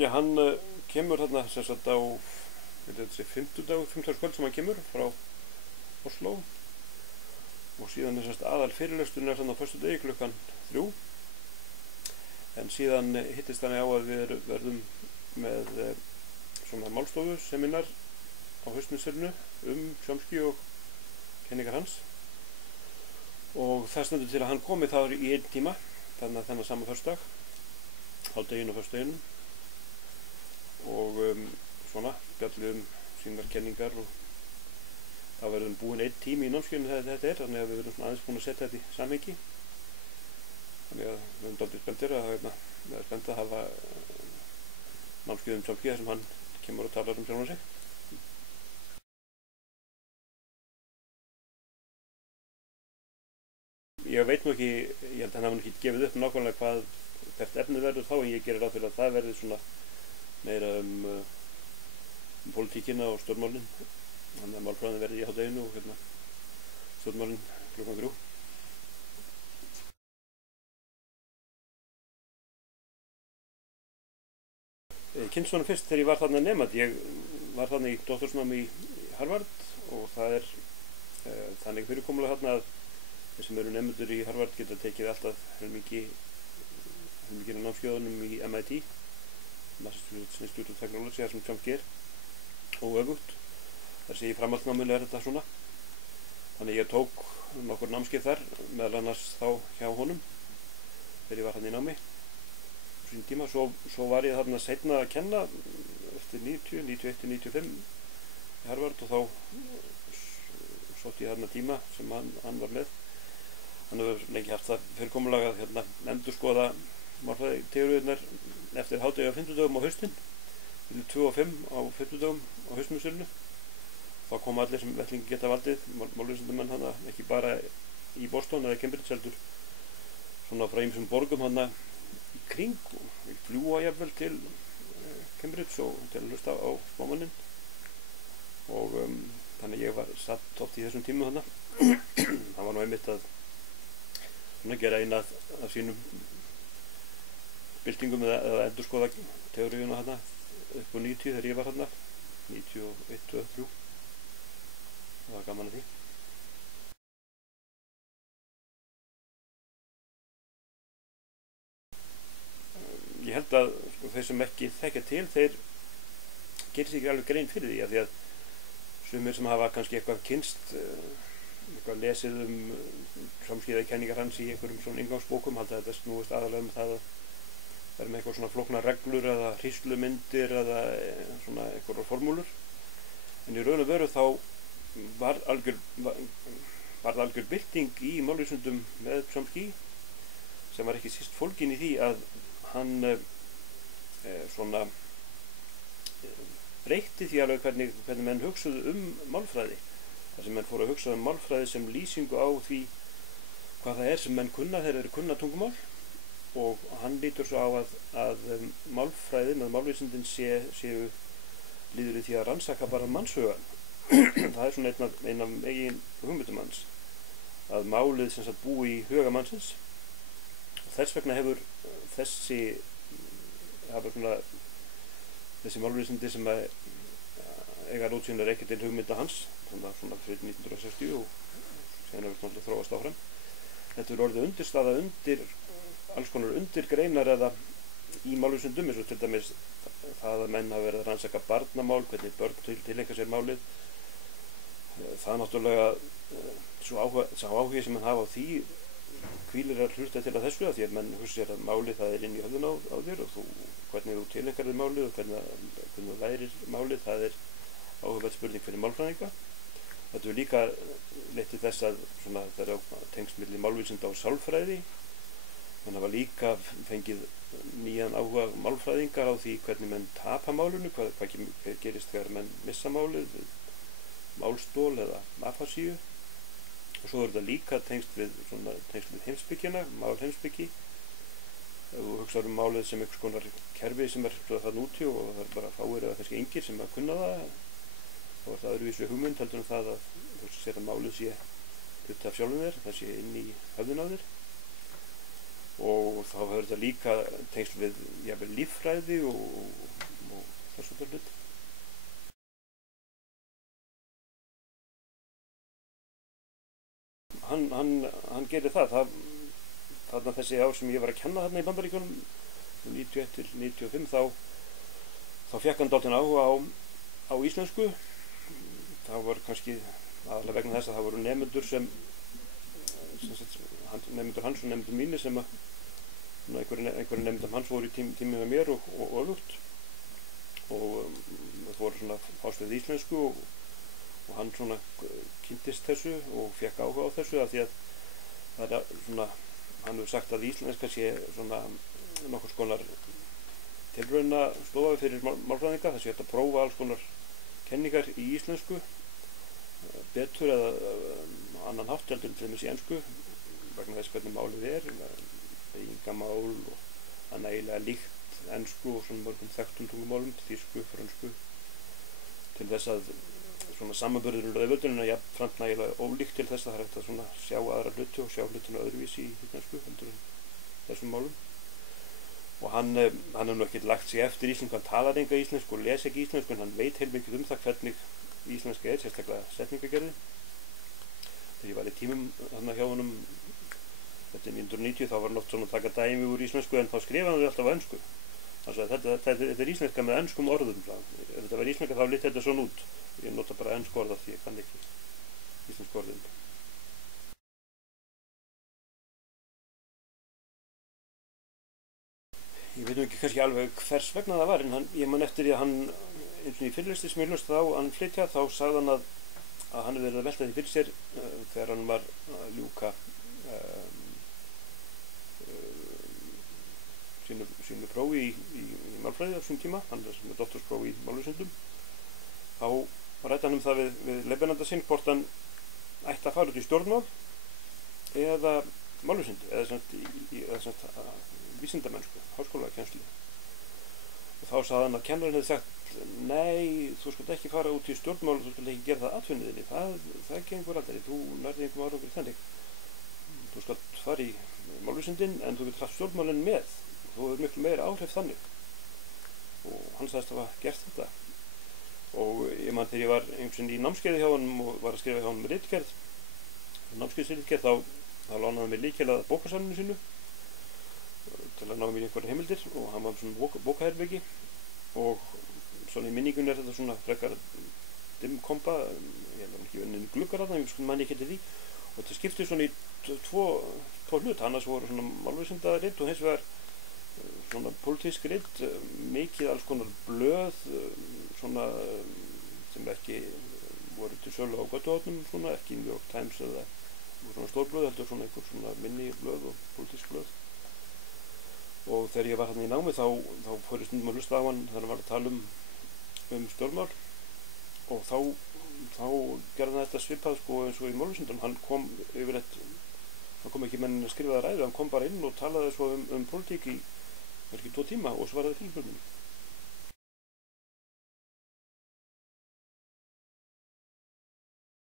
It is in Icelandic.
Já, hann kemur þarna sem sagt á, þetta sé 50 kvöld sem hann kemur frá Oslo og síðan er sem sagt aðal fyrirlesturinn þarna á föstudegi klukkan 3 en síðan hittist hann á að við verðum með svona málstofu seminar á haustmisserinu Chomsky og kenningar hans og það stendur til að hann komi þar í 1 tíma þennan sama föstudag hádeginu og föstudeginum og svona spjalli sínar kenningar og það verður búin 1 tími í námskeiðinu þegar þetta er þannig að við verðum svona aðeins búin að setja þetta í samhengi þannig að við erum dálítið spenntir að það er spennt að hafa námskeið Chomsky þar sem hann kemur og talar sjálfan sig. Ég veit nú ekki, ég held að hann hafi ekki gefið upp nákvæmlega hvert efnið verður þá en ég gerir ráð fyrir að það verður svona meira pólitíkina og stjórnmálin þannig að málfræðin verði í hádeginu og stjórnmálin klukkan 3. Kynnst svona fyrst þegar ég var þarna nemandi. Ég var þarna í doktorsnámi í Harvard og það er þannig fyrirkomulega þarna að þeir sem eru nemendur í Harvard geta tekið alltaf mikið námskeiðunum í MIT Massachusetts Institute of Technology þar sem Chomsky er og öfugt. Þar sé í framhaldsnáminu er þetta svona. Þannig ég tók nokkur námskeið þar meðal annars þá hjá honum þegar ég var hann í námi tíma, svo var ég þarna seinna að kenna eftir 90, 91, 95 í Harvard og þá sótti ég þarna tíma sem hann var með. Hann hefur lengi haft það fyrirkomulag að endurskoða málfræðiteóriurnar eftir hádegi á 50 á haustin, 2 og 5 á 50 á haustmisserinu. Þá koma allir sem vettlingi geta valdið, málvísindamenn hana, ekki bara í Boston eða Cambridge heldur svona frá ýmsum borgum hana í kring og við fljúa jafnvel til Cambridge og til að hlusta á spámannin og þannig ég var satt oft í þessum tímum þarna. Það var nú einmitt að gera eina af sínum byltingum eða endurskoða teóriuna þarna upp á 90 þegar ég var þarna 91, 2, 3 það var gaman að því. Ég held að þeir sem ekki þekkja til þeir gerir sér ekki alveg grein fyrir því að sumir sem hafa kannski eitthvað kynnst eitthvað lesið Chomsky eða kenningar hans í einhverjum svona inngangsbókum halda þetta snúist aðalega það að það með eitthvað svona flóknar reglur eða hríslumyndir eða svona einhverjar formúlur en í raun og veru þá var algjör bylting í málvísindum með Chomsky sem var ekki síst fólgin í því að hann svona breytti því alveg hvernig menn hugsuðu málfræði þar sem menn fóru að hugsa málfræði sem lýsingu á því hvað það er sem menn kunna þegar þeir kunna tungumál og hann lítur svo á að málfræði með málvísindin séu líður í því að rannsaka bara mannshugan það er svona einn af eigin hugmyndum hans að málið sem sagt búi í huga mannsins og þess vegna hefur þessi málvísindi sem eiga rótsýnar ekki til hugmynda hans svona fyrir 1960 og síðan hefur náttúrulega þróast áfram. Þetta er orðið undirstaða undir alls konar undirgreinar eða í málvísindum eins og til dæmis það að menn hafa verið að rannsaka barnamál, hvernig börn tileinka sér málið. Það er náttúrulega sá áhugi sem mann hafa á því hvílir að hlusta til að þessu að því að menn hugsa sér að málið það er inn í höfðun á þér og hvernig þú tileingar þér málið og hvernig þú lærir málið það er áhugaverð spurning fyrir málfræðinga. Þetta er líka leitt til þess að það er tengst milli málvísinda og sálfræði. Menn hafa líka fengið nýjan áhuga málfræðingar á því hvernig menn tapa málinu, hvað gerist þegar menn missa málið, málstól eða afasíu. Og svo er þetta líka tengst við heimspekina, málheimspeki. Ef þú hugsar málið sem einhvers konar kerfi sem er þarna úti og það er bara fáir eða kannski engir sem að kunna það, þá er það öðruvísi hugmynd heldur það að þú sér að málið sé hluti af sjálfum þér, það sé inn í höfðun á þér. og þá hefur þetta líka tengsl við jafnvel líffræði og þessu hlut. Hann gerir það. Þarna þessi ár sem ég var að kenna þarna í Bandaríkjunum 91 til 95 þá fékk hann dálítinn áhuga á íslensku. Það var kannski aðalega vegna þess að það voru nemendur nemendur hans og nemendur mínir sem að einhverjum nemendum hans voru í tími með mér og öfugt og það voru svona fást við íslensku og hann svona kynntist þessu og fékk áhuga á þessu af því að það er svona, hann hefur sagt að íslenska sé svona nokkurs konar tilraunastofa fyrir málfræðinga, það sé hægt að prófa alls konar kenningar í íslensku betur eða annan hátt heldur til dæmis í ensku vegna þess hvernig málið beygingamál og það nægilega líkt ensku og svona mörgum þekktum tungumálum, þýsku, frönsku til þess að svona samanburðurinn og auðvöldun er jafnframt nægilega ólíkt til þess að það er hægt að svona sjá aðra hluti og sjá hlutinu öðruvísi í íslensku heldur en þessum málum og hann hefur nú ekki lagt sig eftir íslensku, hann talar enga íslensku og les ekki íslensku en hann veit heilmikið það hvernig íslenska sérstaklega setningagerði. Þegar ég var í tímum þarna hjá honum þetta 1990 þá var hann oft svona að taka dæmi úr íslensku en þá skrifaði hann alltaf á ensku. Þannig að þetta er íslenska með enskum orðum. Ef þetta var íslenska þá lít þetta svona út. Ég nota bara ensku orð af því ég kann ekki íslensku orðum. Ég veit nú ekki kannski alveg hvers vegna það var en ég man eftir því að hann eins og í fyrirlestri sem ég hlustaði á hann flytja þá sagði hann að hann hefði verið að velta því fyrir sér þegar hann var að ljúka sínu prófi í málfræði á þessum tíma, hann er með doktorsprófi í málvísindum þá ræddi hann það við leiðbeinanda sinn hvort hann ætti að fara út í stjórnmál eða málvísindi eða vísindamennsku, háskólakennslu og þá sagði hann að kennarinn hefði sagt nei, þú skalt ekki fara út í stjórnmál og þú skalt ekki gera það atvinnuðinni það gengur aldrei, þú nærði einhverjum árangur þannig þú skalt fara í málvísindin en þú getur haft stjórnmálinn með þú hefur miklu meira áhrif þannig og hann sagðist að hafa gert þetta og ég man þegar ég var einhvern í námskeiði hjá hann og var að skrifa hjá hann með ritgerð námskeiðsritgerð þá lánaði hann mér lykil að bókasafninu sínu til að ná mér einhverja heimildir og hann var svona bókaherbergi og svona í minningunni er þetta svona frekar dimmkompa, ég hef ekki unnið gluggar þarna, ég man ekki eftir því og þetta skiptir svona í tvo hlut, annars voru svona málvísindaritt og hins vegar svona pólitísk ritt, mikið alls konar blöð svona sem ekki voru til sölu á götuhornum svona, ekki New York Times eða svona stórblöð, heldur svona einhver svona minni blöð og pólitísk blöð og þegar ég var hérna í námi þá fór ég stundum að hlusta á hann þegar hann var að tala um stjórnmál og þá gerði hann þetta svipað sko eins og í málvísindum hann kom ekki menn að skrifa það ræðu hann kom bara inn og talaði svo um pólitík í 2 tíma og svaraði fyrirspurnum